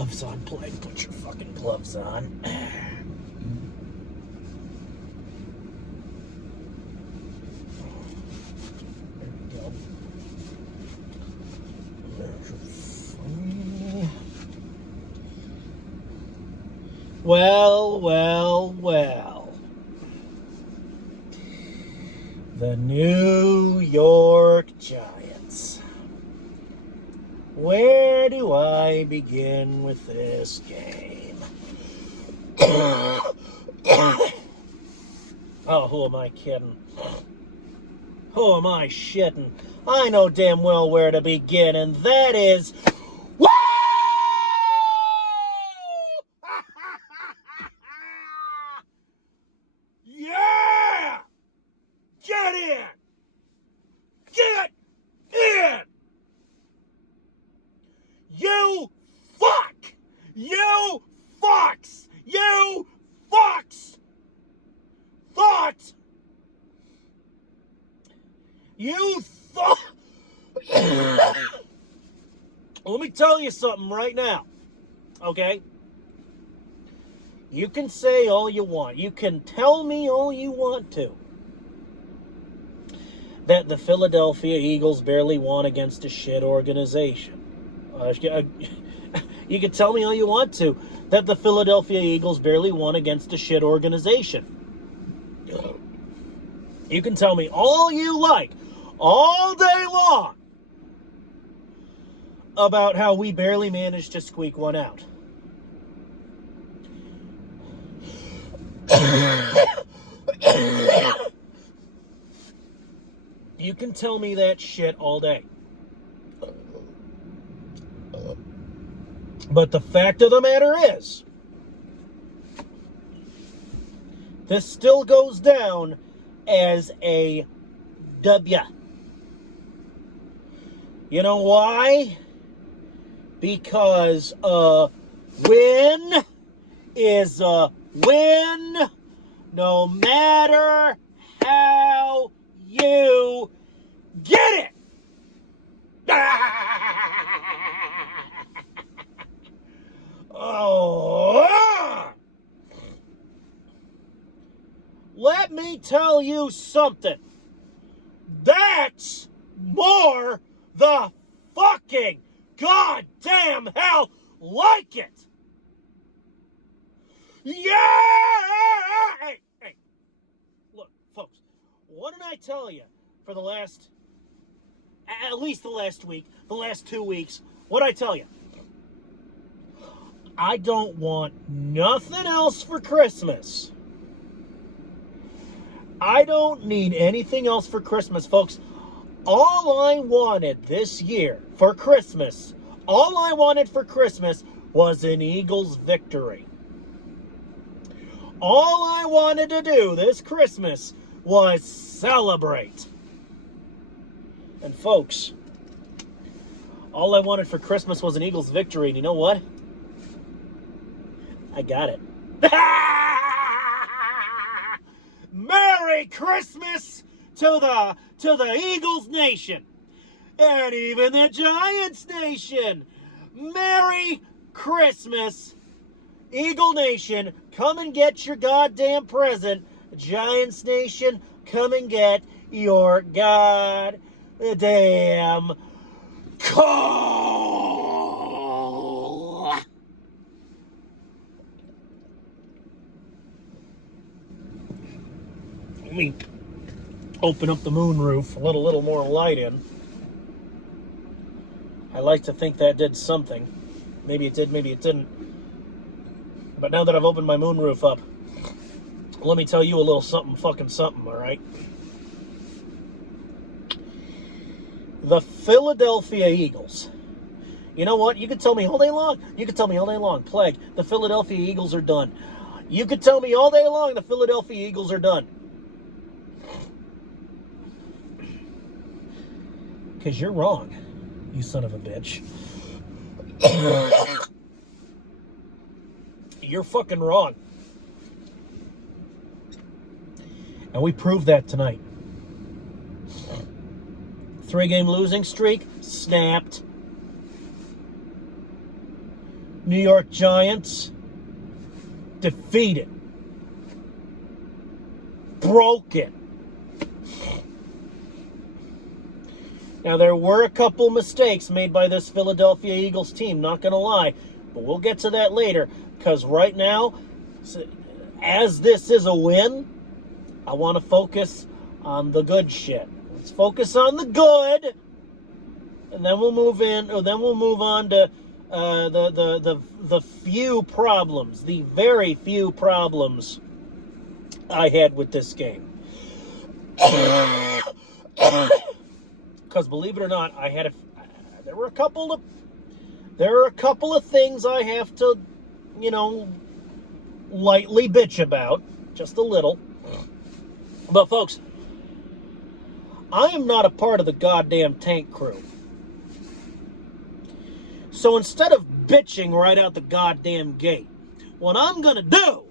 gloves on, Plague. Put your fucking gloves on. Well, well, well. The New York Giants. Where do I begin with this game? Oh, who am I kidding? Who am I shitting? I know damn well where to begin, and that is... Woo! Yeah! Get in! Get in! You fuck! You fucks! You fucks! Thought! You thought... Let me tell you something right now, okay? You can say all you want. You can tell me all you want to. That the Philadelphia Eagles barely won against a shit organization. You can tell me all you want to. That the Philadelphia Eagles barely won against a shit organization. You can tell me all you like, all day long, about how we barely managed to squeak one out. You can tell me that shit all day. But the fact of the matter is, this still goes down as a W. You know why? Because a win is a win, no matter how you get it. Oh. Let me tell you something. That's more the fucking goddamn hell like it. Yeah! Hey. Look, folks, what did I tell you for the last, at least the last week, the last 2 weeks? What did I tell you? I don't want nothing else for Christmas. I don't need anything else for Christmas, folks. All I wanted this year for Christmas, all I wanted for Christmas was an Eagles victory. All I wanted to do this Christmas was celebrate. And folks, all I wanted for Christmas was an Eagles victory. And you know what? I got it. Merry Christmas to the Eagles Nation and even the Giants Nation. Merry Christmas, Eagle Nation. Come and get your goddamn present. Giants Nation, come and get your goddamn call. Let me open up the moonroof, let a little more light in. I like to think that did something. Maybe it did, maybe it didn't. But now that I've opened my moonroof up, let me tell you a little something, all right? The Philadelphia Eagles. You know what? You can tell me all day long. Plague, the Philadelphia Eagles are done. You could tell me all day long the Philadelphia Eagles are done. Because you're wrong, you son of a bitch. You're fucking wrong. And we proved that tonight. 3-game losing streak snapped. New York Giants defeated, broken. Now, there were a couple mistakes made by this Philadelphia Eagles team, not going to lie, but we'll get to that later, because right now, as this is a win, I want to focus on the good shit. Let's focus on the good, and then we'll move on to the few problems, the very few problems I had with this game. Because believe it or not, there were a couple of things I have to, lightly bitch about, just a little. But folks, I am not a part of the goddamn tank crew. So instead of bitching right out the goddamn gate, what I'm going to do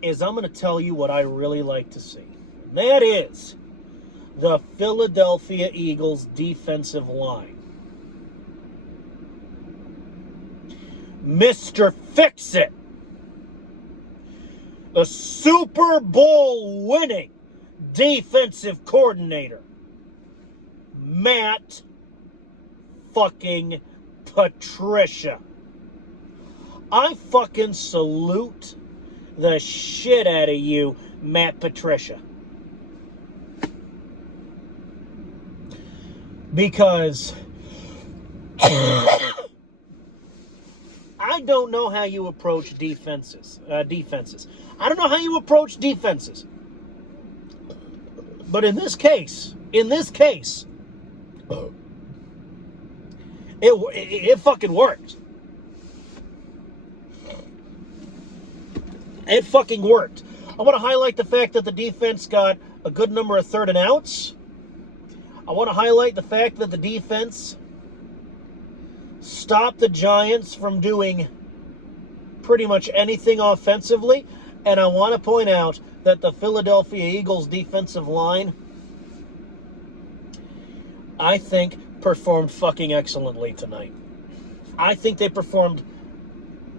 is I'm going to tell you what I really like to see. And that is the Philadelphia Eagles defensive line. Mr. Fix-It. The Super Bowl winning defensive coordinator, Matt fucking Patricia. I fucking salute the shit out of you, Matt Patricia. Because I don't know how you approach defenses. I don't know how you approach defenses. But in this case, it fucking worked. It fucking worked. I want to highlight the fact that the defense got a good number of third and outs. I want to highlight the fact that the defense stopped the Giants from doing pretty much anything offensively. And I want to point out that the Philadelphia Eagles defensive line, I think, performed fucking excellently tonight. I think they performed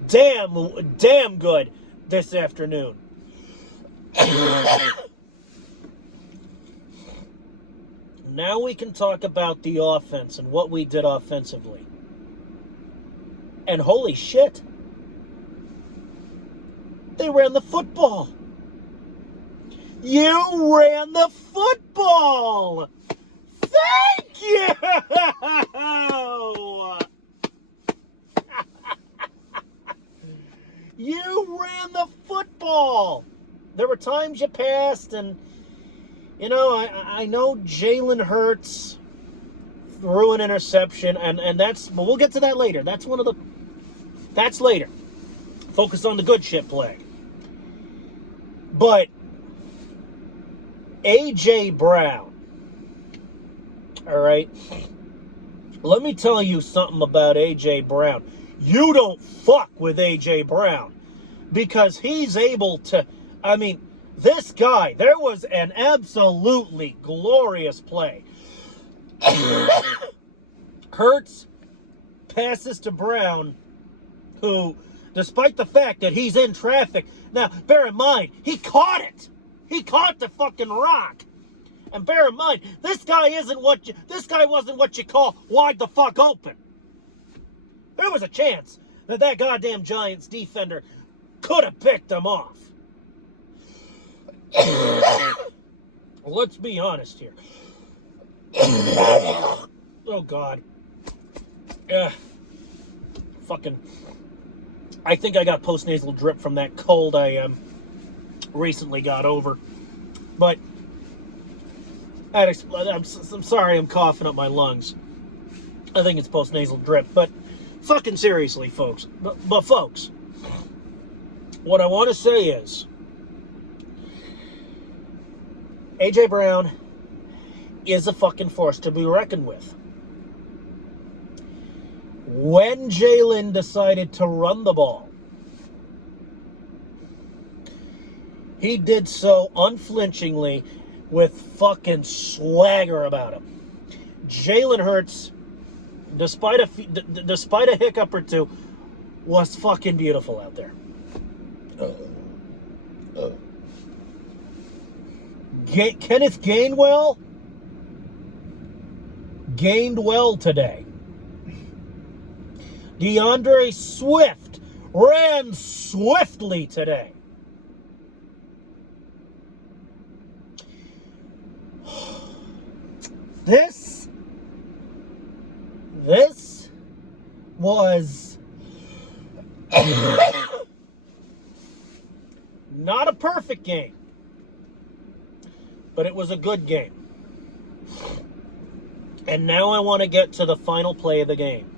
damn good this afternoon. Now we can talk about the offense and what we did offensively. And holy shit, they ran the football. You ran the football. Thank you. You ran the football. There were times you passed, and I know Jalen Hurts threw an interception, and but we'll get to that later. That's later. Focus on the good shit play. But A.J. Brown, all right? Let me tell you something about A.J. Brown. You don't fuck with A.J. Brown because he's able to, this guy, there was an absolutely glorious play. Hurts passes to Brown, who, despite the fact that he's in traffic, now, bear in mind, he caught it. He caught the fucking rock. And bear in mind, this guy wasn't what you call wide the fuck open. There was a chance that goddamn Giants defender could have picked him off. Let's be honest here. Oh, God. I think I got post-nasal drip from that cold I recently got over. But I'm sorry I'm coughing up my lungs. I think it's post-nasal drip. But fucking seriously, folks. But folks, what I want to say is A.J. Brown is a fucking force to be reckoned with. When Jalen decided to run the ball, he did so unflinchingly with fucking swagger about him. Jalen Hurts, despite a hiccup or two, was fucking beautiful out there. Kenneth Gainwell gained well today. DeAndre Swift ran swiftly today. This was not a perfect game, but it was a good game. And now I want to get to the final play of the game.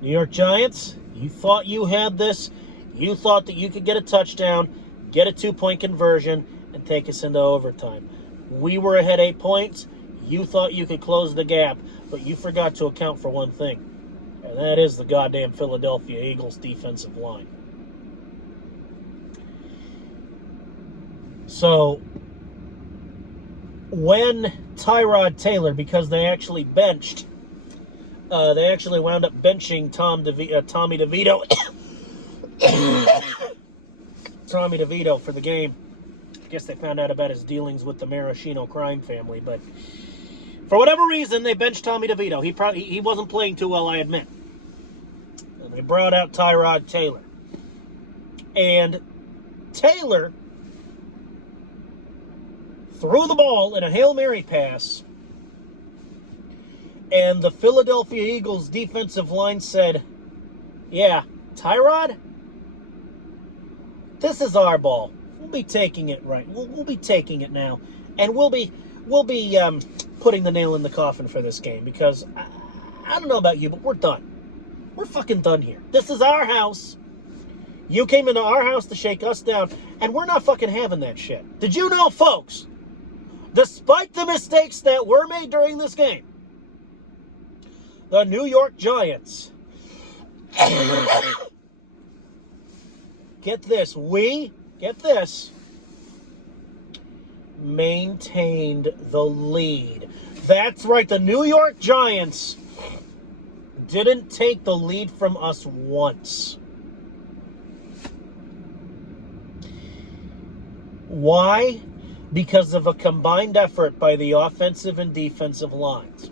New York Giants, you thought you had this. You thought that you could get a touchdown, get a 2-point conversion, and take us into overtime. We were ahead 8 points. You thought you could close the gap, but you forgot to account for one thing, and that is the goddamn Philadelphia Eagles defensive line. So, when Tyrod Taylor, because they actually wound up benching Tommy DeVito Tommy DeVito for the game. I guess they found out about his dealings with the Maraschino crime family, but for whatever reason, they benched Tommy DeVito. He wasn't playing too well, I admit. And they brought out Tyrod Taylor. And Taylor threw the ball in a Hail Mary pass, and the Philadelphia Eagles defensive line said, yeah, Tyrod, this is our ball. We'll be taking it right. We'll be taking it now, and we'll be putting the nail in the coffin for this game, because I don't know about you, but we're done. We're fucking done here. This is our house. You came into our house to shake us down, and we're not fucking having that shit. Did you know, folks, despite the mistakes that were made during this game, the New York Giants, get this, maintained the lead. That's right, the New York Giants didn't take the lead from us once. Why? Because of a combined effort by the offensive and defensive lines.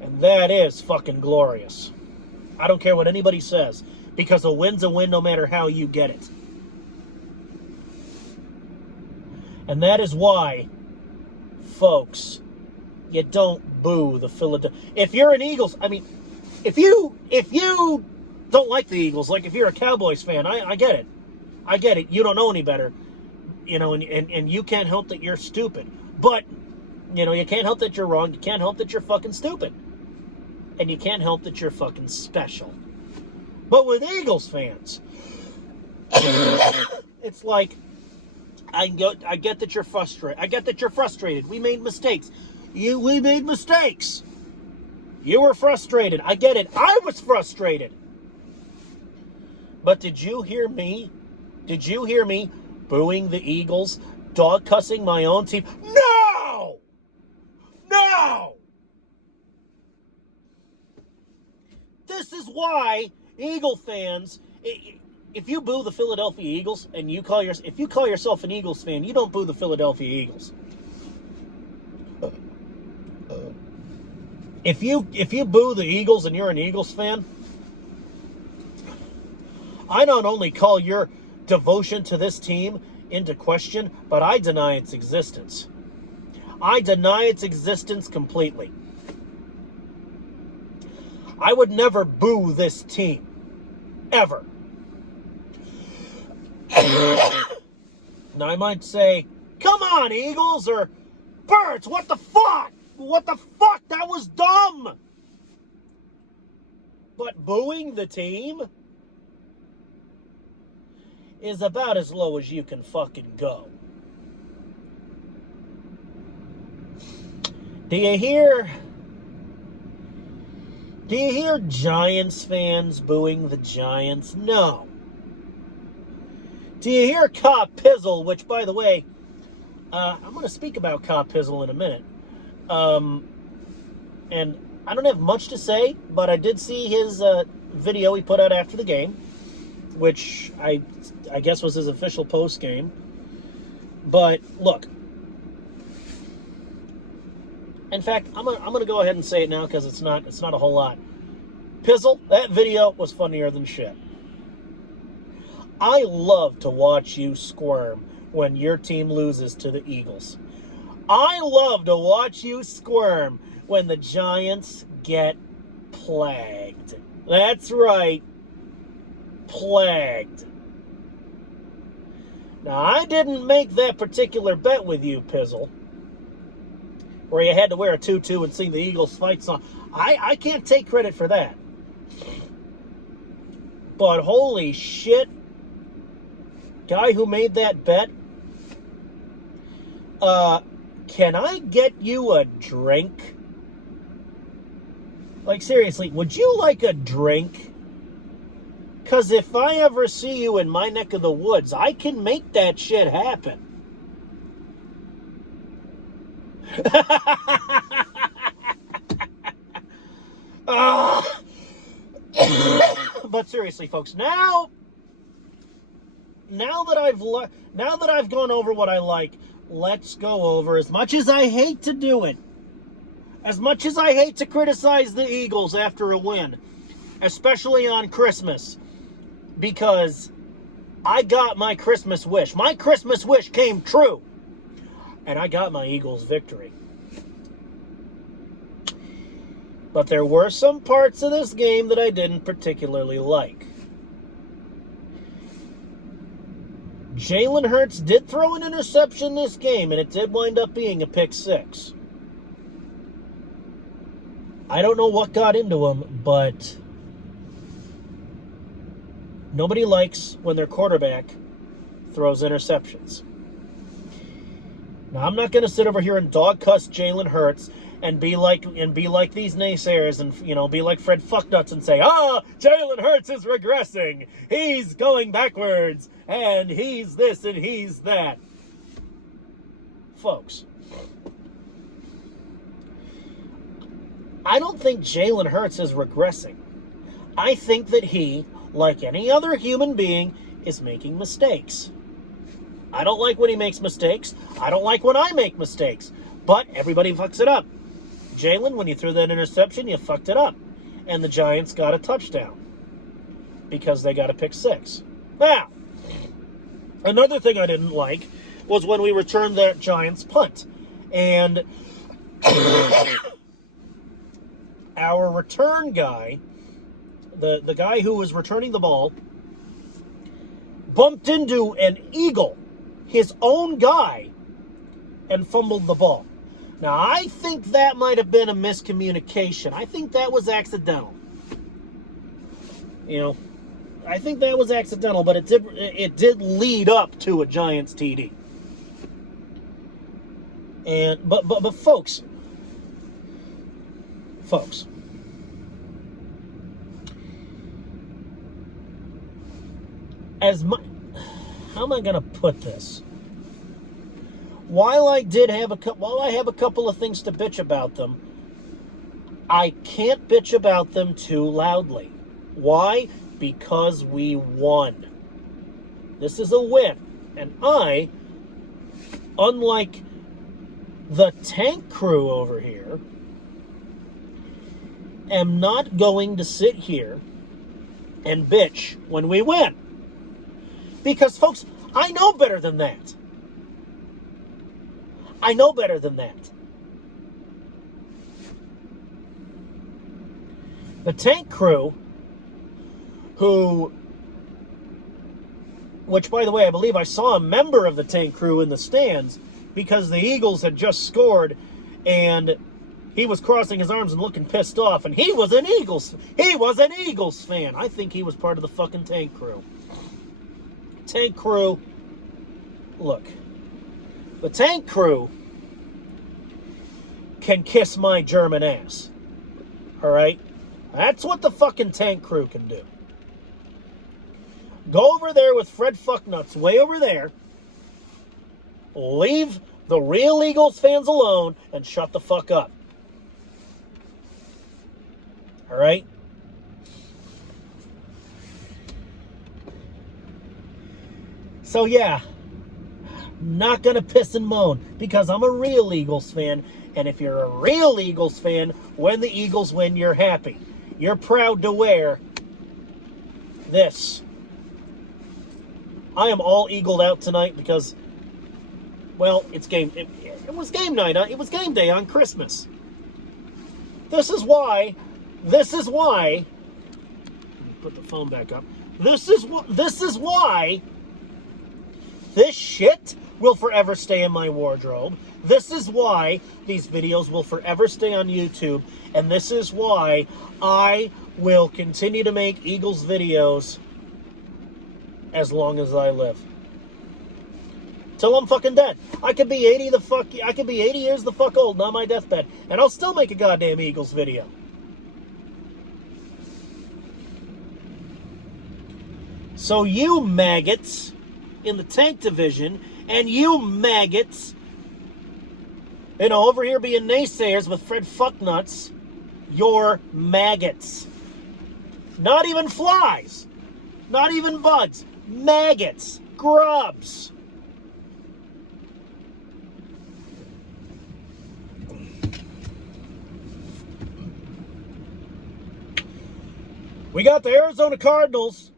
And that is fucking glorious. I don't care what anybody says, because a win's a win no matter how you get it. And that is why, folks, you don't boo the Philadelphia. If you're an Eagles, if you don't like the Eagles, like if you're a Cowboys fan, I get it. I get it. You don't know any better, and you can't help that you're stupid. But, you can't help that you're wrong. You can't help that you're fucking stupid. And you can't help that you're fucking special. But with Eagles fans, it's like, I get that you're frustrated. I get that you're frustrated. We made mistakes. We made mistakes. You were frustrated. I get it. I was frustrated. But did you hear me? Did you hear me booing the Eagles, dog cussing my own team? No! No! This is why Eagle fans, if you boo the Philadelphia Eagles and if you call yourself an Eagles fan, you don't boo the Philadelphia Eagles. If you boo the Eagles and you're an Eagles fan, I not only call your devotion to this team into question, but I deny its existence. I deny its existence completely. I would never boo this team. Ever. Now I might say, come on, Eagles, or Birds, what the fuck? What the fuck? That was dumb. But booing the team is about as low as you can fucking go. Do you hear Giants fans booing the Giants? No. Do you hear Cop Pizzle, which, by the way, I'm going to speak about Cop Pizzle in a minute. And I don't have much to say, but I did see his video he put out after the game, which I guess was his official post game. But look, in fact, I'm gonna go ahead and say it now because it's not a whole lot. Pizzle, that video was funnier than shit. I love to watch you squirm when your team loses to the Eagles. I love to watch you squirm when the Giants get plagued. That's right, plagued. Now, I didn't make that particular bet with you, Pizzle, where you had to wear a tutu and sing the Eagles fight song. I can't take credit for that. But holy shit, guy who made that bet, can I get you a drink? Like, seriously, would you like a drink? Because if I ever see you in my neck of the woods, I can make that shit happen. But seriously, folks, now that I've gone over what I like, let's go over, as much as I hate to do it, as much as I hate to criticize the Eagles after a win, especially on Christmas, because I got my Christmas wish. My Christmas wish came true, and I got my Eagles victory. But there were some parts of this game that I didn't particularly like. Jalen Hurts did throw an interception this game, and it did wind up being a pick six. I don't know what got into him, but nobody likes when their quarterback throws interceptions. Now, I'm not going to sit over here and dog cuss Jalen Hurts and be like these naysayers and, you know, be like Fred Fucknuts and say, Jalen Hurts is regressing. He's going backwards, and he's this and he's that. Folks, I don't think Jalen Hurts is regressing. I think that he, like any other human being, is making mistakes. I don't like when he makes mistakes. I don't like when I make mistakes. But everybody fucks it up. Jalen, when you threw that interception, you fucked it up. And the Giants got a touchdown because they got a pick six. Now, another thing I didn't like was when we returned that Giants punt. And our return guy, the guy who was returning the ball, bumped into an Eagle, his own guy, and fumbled the ball. Now, I think that might have been a miscommunication. I think that was accidental. You know, I think that was accidental, but it did lead up to a Giants TD. And but folks, how am I going to put this? While I have a couple of things to bitch about them, I can't bitch about them too loudly. Why? Because we won. This is a win. And I, unlike the tank crew over here, am not going to sit here and bitch when we win. Because, folks, I know better than that. I know better than that. The tank crew, which, by the way, I believe I saw a member of the tank crew in the stands because the Eagles had just scored and he was crossing his arms and looking pissed off, and he was an Eagles fan. I think he was part of the fucking tank crew. Tank crew, look, the tank crew can kiss my German ass. All right? That's what the fucking tank crew can do. Go over there with Fred Fucknuts way over there. Leave the real Eagles fans alone and shut the fuck up. All right? So, yeah, not going to piss and moan because I'm a real Eagles fan. And if you're a real Eagles fan, when the Eagles win, you're happy. You're proud to wear this. I am all eagled out tonight because, well, it was game night. It was game day on Christmas. This is why, put the phone back up. This is why this shit will forever stay in my wardrobe. This is why these videos will forever stay on YouTube. And this is why I will continue to make Eagles videos as long as I live. Till I'm fucking dead. I could be 80 years the fuck old, on my deathbed, and I'll still make a goddamn Eagles video. So you maggots in the tank division, and you maggots, over here being naysayers with Fred Fucknuts, you're maggots. Not even flies. Not even bugs. Maggots. Grubs. We got the Arizona Cardinals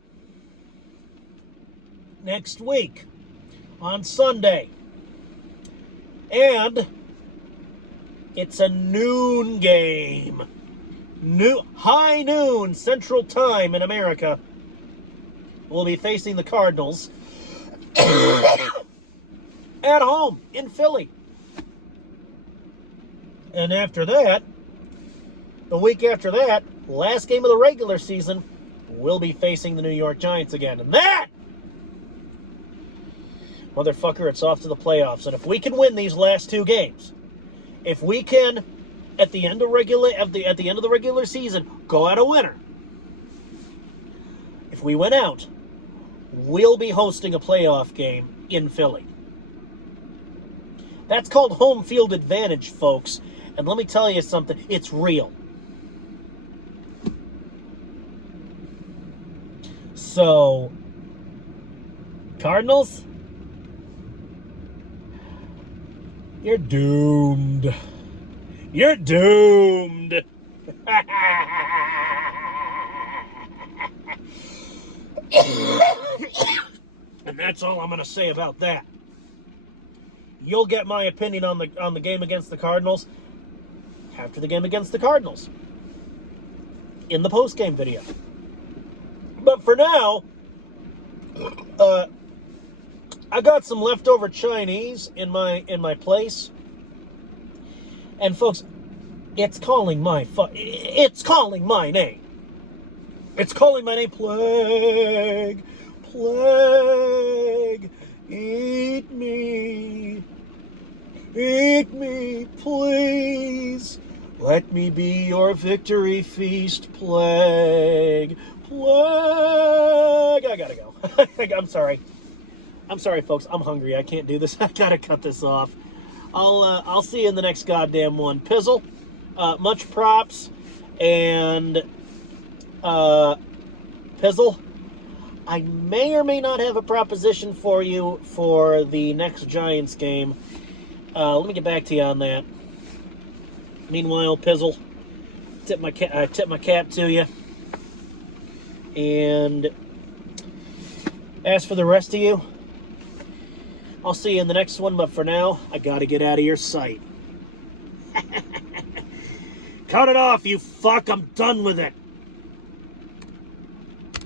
next week on Sunday. And it's a noon game. High noon Central Time in America. We'll be facing the Cardinals at home in Philly. And after that, the week after that, last game of the regular season, we'll be facing the New York Giants again. And that, motherfucker, it's off to the playoffs. And if we can win these last two games, if we can, at the end of the regular season, go out a winner. If we win out, we'll be hosting a playoff game in Philly. That's called home field advantage, folks. And let me tell you something, it's real. So, Cardinals, you're doomed. You're doomed. And that's all I'm going to say about that. You'll get my opinion on the game against the Cardinals after the game against the Cardinals in the post-game video. But for now, I got some leftover Chinese in my place. And folks, it's calling my name. It's calling my name. Plague. Plague. Eat me. Eat me, please. Let me be your victory feast, Plague. Plague. I gotta go. I'm sorry. I'm sorry, folks. I'm hungry. I can't do this. I gotta cut this off. I'll see you in the next goddamn one. Pizzle, much props, and Pizzle, I may or may not have a proposition for you for the next Giants game. Let me get back to you on that. Meanwhile, Pizzle, tip my cap to you. And as for the rest of you, I'll see you in the next one, but for now, I gotta get out of your sight. Cut it off, you fuck. I'm done with it.